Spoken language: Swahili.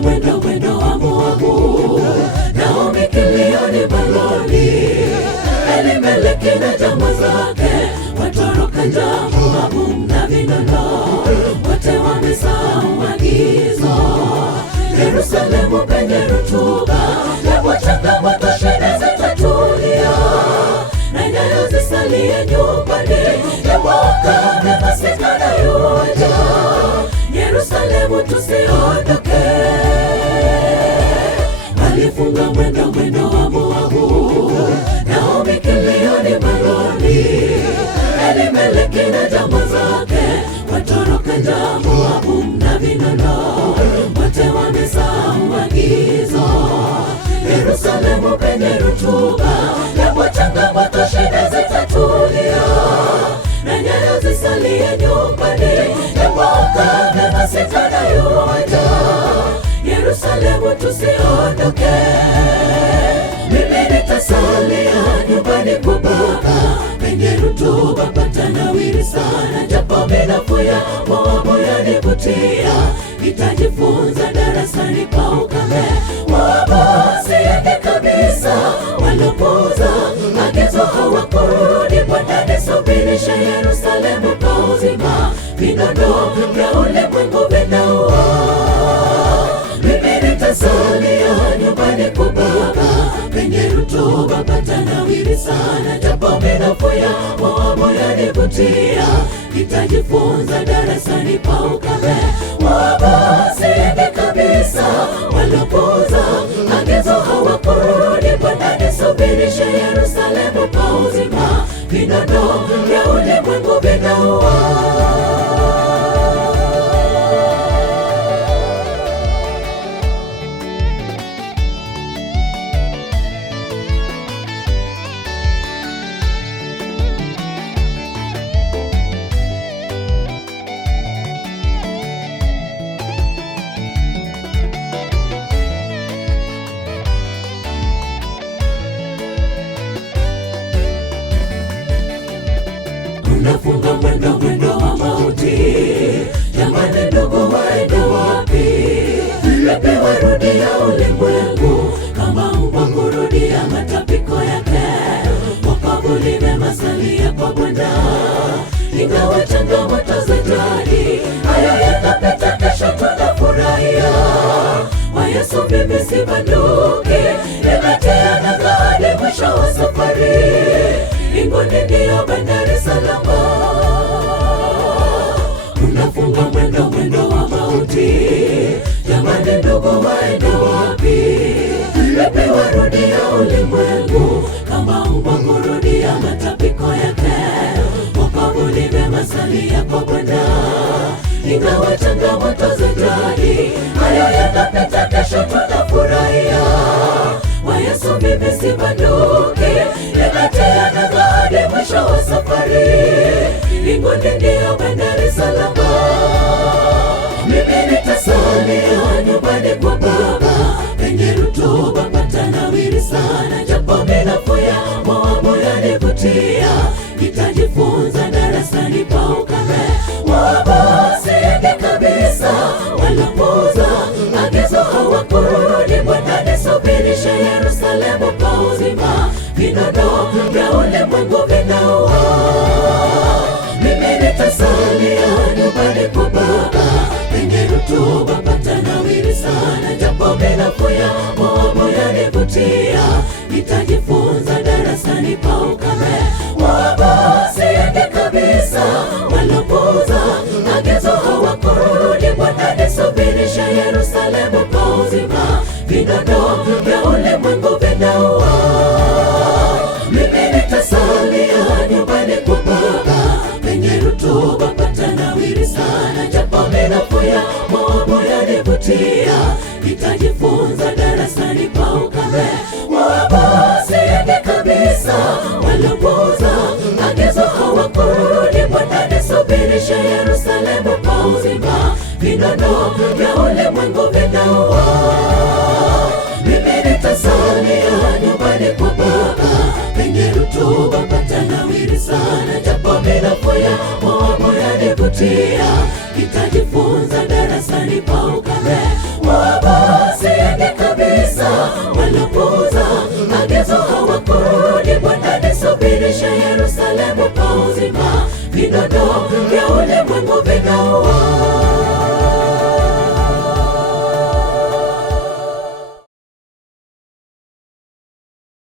mwendo wa Moabu, Naomi kilioni baloni, Elimeleki na jamaa zake watoroka njaa Moabu na vinono, wote wamesahau agizo. Yerusalemu penye rutuba, japo changamoto shida zitatulia, na nyayo zisalie nyumbani, japo ukame masika na yuja. Yerusalemu tusiondoke, alifunga mwendo wa Moabu, Naomi kilioni baloni, Elimeleki na jamaa zake watoroka njaa Moabu na vinono, wote wamesahau agizo. Yerusalemu penye rutuba, japo changamoto shida zitatulia, na nyayo zisalie nyumbani, japo ukame masika na yuja. Yerusalemu tusiondoke, mimi nitasalia nyumbani kwa Baba, penye rutuba patanawiri sana, japo minafu ya Moabu yanivutia, nitajifunza darasani pa ukame. Moabu siende kabisa, walopuuza agizo hawakurudi. Bwana nisubirishe Yerusalemu kwa uzima, vinono vya ulimwengu vinaua. Mimi nitasalia nyumbani kwa Baba, penye rutuba patanawiri sana, japo minafu ya Moabu yanivutia, nitajifunza darasani pa ukame. Moabu siende kabisa, walopuuza agizo hawakurudi. Bwana nisubirishe Yerusalemu kwa uzima, vinono vya ulimwengu vinaua. Unafunga mwendo wa mauti, jamani ndugu waende wapi? Vipi warudia ulimwengu, kama mbwa kurudia matapiko yake? Wokovu limesalia kwa Bwana, ingawa changamoto za jadi, hayo yatapita, kesho tutafurahia. Kwa Yesu mimi sibanduki, nimetia nanga hadi mwisho wa safari, mbinguni ndiyo bandari salama. Unafunga mwendo wa mauti, jamani ndugu waende wapi? Vipi warudia ulimwengu, kama mbwa kurudia matapiko yake? Wokovu limesalia kwa Bwana, ingawa changamoto za jadi, hayo yatapita, kesho tutafurahia. Kwa Yesu mimi sibanduki, nimetia nanga hadi mwisho wa safari, mbinguni ndiyo bandari salama. Mimi nitasalia nyumbani kwa Baba, penye rutuba patanawiri sana, japo minafu ya Moabu yanivutia, nitajifunza darasani pa ukame. Moabu siende kabisa, walopuuza agizo hawakurudi. Bwana nisubirishe Yerusalemu kwa uzima, vinono vya ulimwengu vinaua. Mimi nitasalia nyumbani kwa Baba, penye rutuba patanawiri sana, japo minafu ya Moabu yanivutia, nitajifunza darasani pa ukame. Moabu siende kabisa, walopuuza agizo hawakurudi. Bwana nisubirishe Yerusalemu kwa uzima, vinono vya ulimwengu vinaua. Mimi nitasalia nyumbani kwa Baba, penye rutuba patanawiri sana, japo minafu ya Moabu yanivutia, nitajifunza darasani pa ukame. Moabu siende kabisa, walopuuza agizo hawakurudi. Bwana nisubirishe Yerusalemu kwa uzima, vinono vya ulimwengu vinaua. Mimi nitasalia nyumbani kwa Baba, penye rutuba patanawiri sana, japo minafu ya Moabu yanivutia, nitajifunza darasani pa ukame. Moabu Yerusalemu pa uzima, vinono vya ule